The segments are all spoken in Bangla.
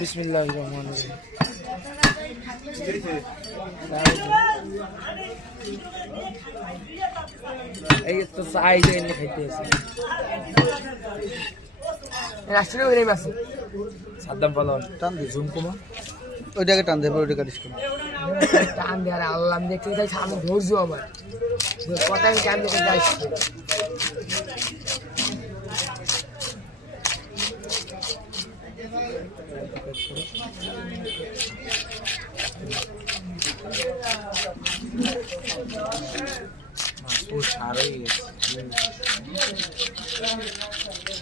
বিসমিল্লাহিররহমানিররহিম। এই তো চাই যে এনে খাইতে আছে রাষ্ট্রীয় গেম আছে সাদ্দাম পালন টান দে জুম কমা ওইটাকে টান দে ওইটা কাটিস কমা টান দে। আরে আল্লাহ, আমি দেখতে চাই সামনে ধৈর্য আমার কথা আমি টান দেখে যাই।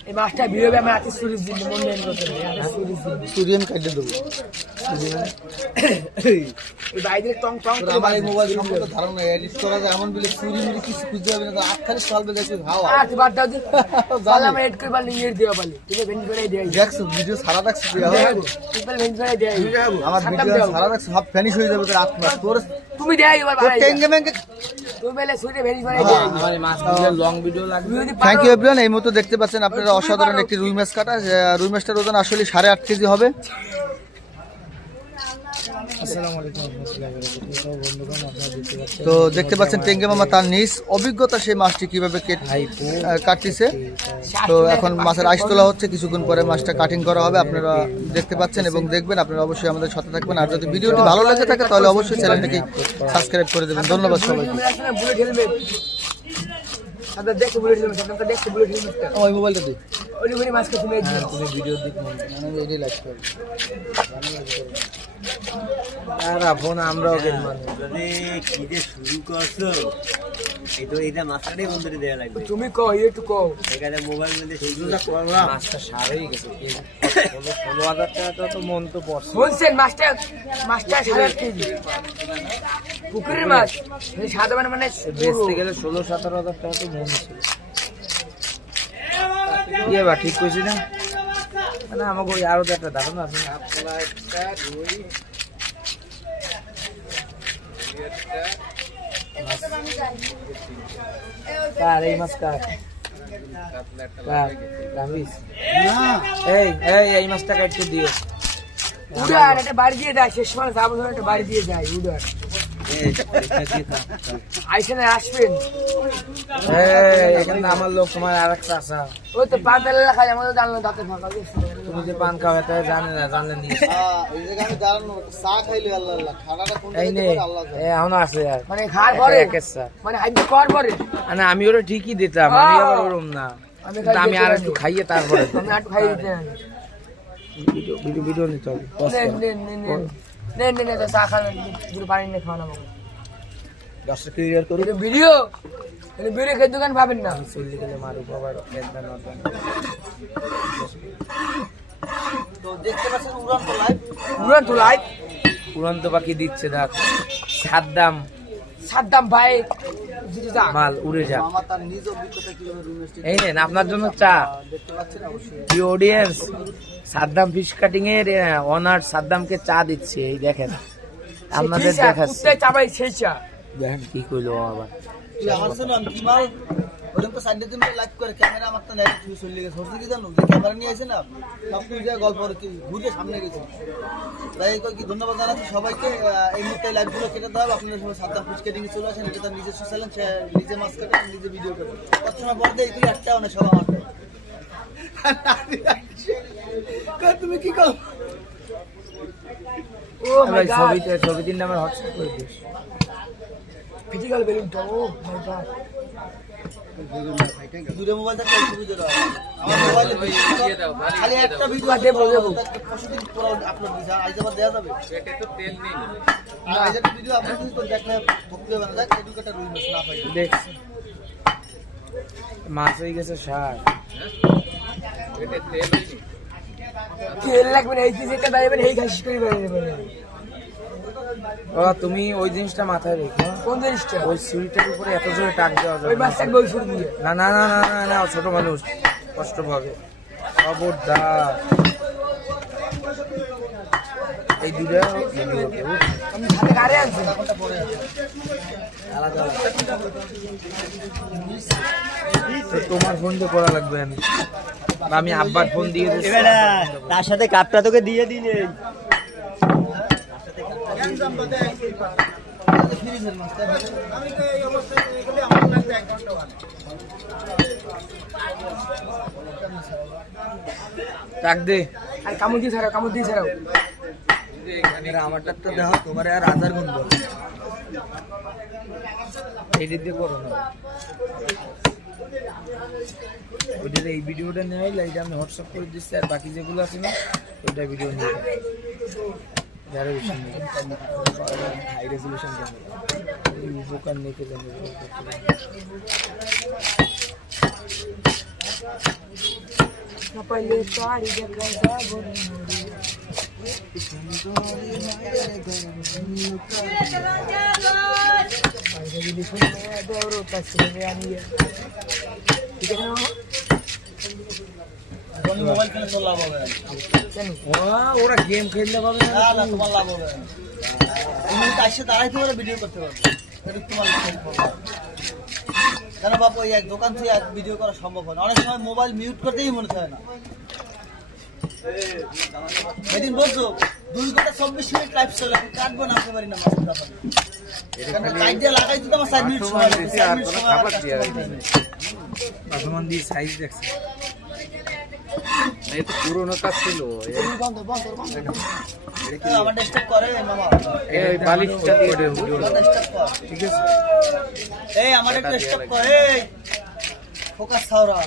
এই মাছটা বিরবে আমার রাতে সুরিজ দিন মন নেই করতে সুরিয়ান কাটে দেবো এই বাইরে টং টং করে আমার এই মোবাইল সম্পর্কে ধারণা এডিট করা যায় এমন বলে চুরি মুড়ি কিছু খুঁজতে হবে না তো আটখানে চলবে দেখছি হাওয়া আর তুই বাদ দাও দি বল আমরা এড করে পারলি ইয়ের দেওয়া পারলি তুই ভেন করে দেই দেখছো ভিডিও সারা দেখছো তুই বল ভেন করে দেই আমার ভিডিও সারা দেখছো সব ফিনিশ হয়ে যাবে তোর আত্মা তোর তুমি দেই এবার ভাই টেঙ্গে মেঙ্গে তুই বলে সুইতে ভেন করে দেই আমার মাছ ভিডিও লং ভিডিও লাগবে। Thank you everyone. এই মতো দেখতে পাচ্ছেন আপনারা অসাধারণ একটি রুই মাছ কাটা। রুই মাছটার ওজন আসলে 8.5 কেজি হবে। আসসালামু আলাইকুম রাহমাতুল্লাহি ওয়া বারাকাতুহু। বন্ধুগণ, আপনারা দেখতে পাচ্ছেন তো দেখতে পাচ্ছেন টেঙ্গে মামা তার নিজ অভিজ্ঞতা সেই মাছটি কিভাবে কাটতেছে। তো এখন মাছের আইস তোলা হচ্ছে, কিছুক্ষণ পরে মাছটা কাটিং করা হবে। আপনারা দেখতে পাচ্ছেন এবং দেখবেন। আপনারা অবশ্যই আমাদের সাথে থাকবেন। আর যদি ভিডিওটি ভালো লেগে থাকে তাহলে অবশ্যই চ্যানেলটাকে সাবস্ক্রাইব করে দেবেন। ধন্যবাদ সবাইকে। বুলেট হেলমেট আপনারা দেখতে বুলেট হেলমেট আপনারা দেখতে বুলেট হেলমেটটা ওই মোবাইলটা দিই ওই করে মাছকে তুমি তুমি ভিডিও দিক মানে এটাই লাইক করবে। আর ফোন আমরাও গেম মারবো যদি কি যে শুরু করছো এই তো এইটা মাছটাই বন্ধুরে দেয়া লাগবে। তুমি কও একটু কও এখানে মোবাইল মধ্যে শুরুটা করলাম মাছটা সারেই গেছে 16,000 টাকা তো মন তো পড়ছে। বলছেন মাছটা 8.5 কেজি পুকুরের মাছ এই সাদা মানে বেচতে গেলে 16-17,000 টাকা তো মন ছিল। ইয়ে বা ঠিক কইছি না মানে আমাকে ওই আরো একটা ধারণা আছে না আপনারা একটা রুই কার এই মাছ কার রামিস এই মাছটা কাটতে দিও। উড়ার একটা বাড়ি দিয়ে দেয় শেষ সময় যাবো একটা বাড়ি দিয়ে যায় উড়ার আইসেন আসবেন এখানে আমার লোক তোমার আর একটা আসা ওই তো পান তেল খাই আমাদের জানলো দাঁতে ফাঁকা তুমি যে পান খাও এটা জানে না জানলে নি এই জায়গায় আমি দাঁড়ানো চা খাইলে আল্লাহ আল্লাহ খানাটা কোন এই নে আল্লাহ এখনো আছে আর মানে খার পরে কেসা মানে হাইতে কর পরে মানে আমি ওরা ঠিকই দিতাম আমি আবার ওরম না কিন্তু আমি আর একটু খাইয়ে তারপরে আমি একটু খাই দিতে ভিডিও নিতে হবে নে চা খাবেন দুটো পানি নিয়ে খাওয়ানো আমাকে দশটা ক্লিয়ার করুন ভিডিও ভিডিও খেয়ে দোকান পাবেন না চললে গেলে মারু বাবার তো দেখতে পাচ্ছেন উড়ন্ত লাইভ উড়ন্ত লাইভ উড়ন্ত পাখি দিচ্ছে দেখ সাদ্দাম ভাই মাল উড়ে যা আমার তার নিজ অভিজ্ঞতা কিভাবে রুম এসে এই নেন আপনার জন্য চা দেখতে পাচ্ছেন অবশ্যই। দি অডিয়েন্স সাদ্দাম ফিশ কাটিং এর অনার সাদ্দামকে চা দিচ্ছে এই দেখেন আপনাদের দেখাচ্ছে চাবাই সেই চা দেখেন কি কইলো আবার তুই আমার সাথে আমি কি মাল ওরকম তো সাইডে দিন লাইভ করে ক্যামেরা আমার তো নেট তুই চলে গেছে হচ্ছে কি জানো যে ক্যামেরা নিয়ে আসে না সব কিছু যা গল্প কি ঘুরে সামনে গেছে তাই কই কি ধন্যবাদ জানাচ্ছি সবাইকে। এই মুহূর্তে লাইভগুলো কেটে দাও। আপনারা সবাই সাদ্দাম ফিশ কাটিং এ চলে আসেন। এটা তার নিজস্ব চ্যানেল, নিজে মাছ কাটে নিজে ভিডিও করে কত সময় পর দিয়ে এগুলো একটাও না সব আমার তুমি কি কর ও মাই গড ছবি তিন নাম্বার হোয়াটসঅ্যাপ করে দিস ক্রিটিক্যাল বেলুনটা ও মাই গড দুটো মোবাইল থাকলে সুবিধা হয়। আমার মোবাইলে খালি একটা ভিডিও দেবো দেবো প্রতিদিন পুরো আপলোড দিছে আজ আবার দেয়া যাবে পেটে তো তেল নেই আর আজ একটা ভিডিও আপলোড দিছি তো দেখলে ভক্তি হবে না। দেখ এডুকেটর রুই মাছ না পাই দেখছি মাছ হয়ে গেছে সার পেটে তেল হয়নি তেল লাগবে না এই যেটা বাইরে এই ঘাস করে বাইরে ও তুমি ওই জিনিসটা মাথায় রেখো কোন জিনিসটা ওই সুইটার উপরে এত জোরে টাক দেওয়া যাবে ওই মাছটা গোল শুরু দিয়ে না না না না না না ছোট মানুষ কষ্ট পাবে খবরদার এই দুটো আমি সাথে গাড়ি আনছি আলাদা তোমার ফোন দিয়ে করা লাগবে আমি বা আমি আব্বার ফোন দিয়ে দিচ্ছি। এবারে তার সাথে কাপটা তোকে দিয়ে দিলে ফ্রিজের মাছ তাই না? ডাক দে আর কামড় দিয়ে ছাড়াও আমারটা তো দেখো তোমার আর 1000 গুণ বল এডিট দিয়ে করো না ওইটা এই ভিডিওটা নেই লাইট আমি হোয়াটসঅ্যাপ করে দিচ্ছি আর বাকি যেগুলো আছে না ওইটা ভিডিও নিয়ে যারা বেশি হাই রেজলিউশন ক্যামেরা দোকান নিতে যাবে না পাইলে তারি দেখাই যাবো মোবাইল কিনে তোর লাভ হবে না। ওরা গেম খেললে পাবে না না তোমার লাভ হবে না। তুমি তার সাথে দাঁড়াইতে পারে ভিডিও করতে পারবে এটা তোমার লাভ হবে। কেন বাপ ওই এক দোকান থেকে এক ভিডিও করা সম্ভব হয় না, অনেক সময় মোবাইল মিউট করতেই মনে হয় না। সেদিন বলছো 2 ঘন্টা 24 মিনিট লাইভ চলে কাটবো না আসতে পারি না মাছের ব্যাপারে কেন লাইট দিয়ে লাগাই দিতে আমার 4 মিনিট সময় লাগে 4 মিনিট সময় আমার আসমান দিয়ে সাইজ দেখছে এই তো পুরোনো কাজ ছিল আমার ডেস্কটপ করে মামা এই বালিশটা দিয়ে ডেস্কটপ কর ঠিক আছে এই আমার একটা ডেস্কটপ কর এই ফোকাস ছাওরা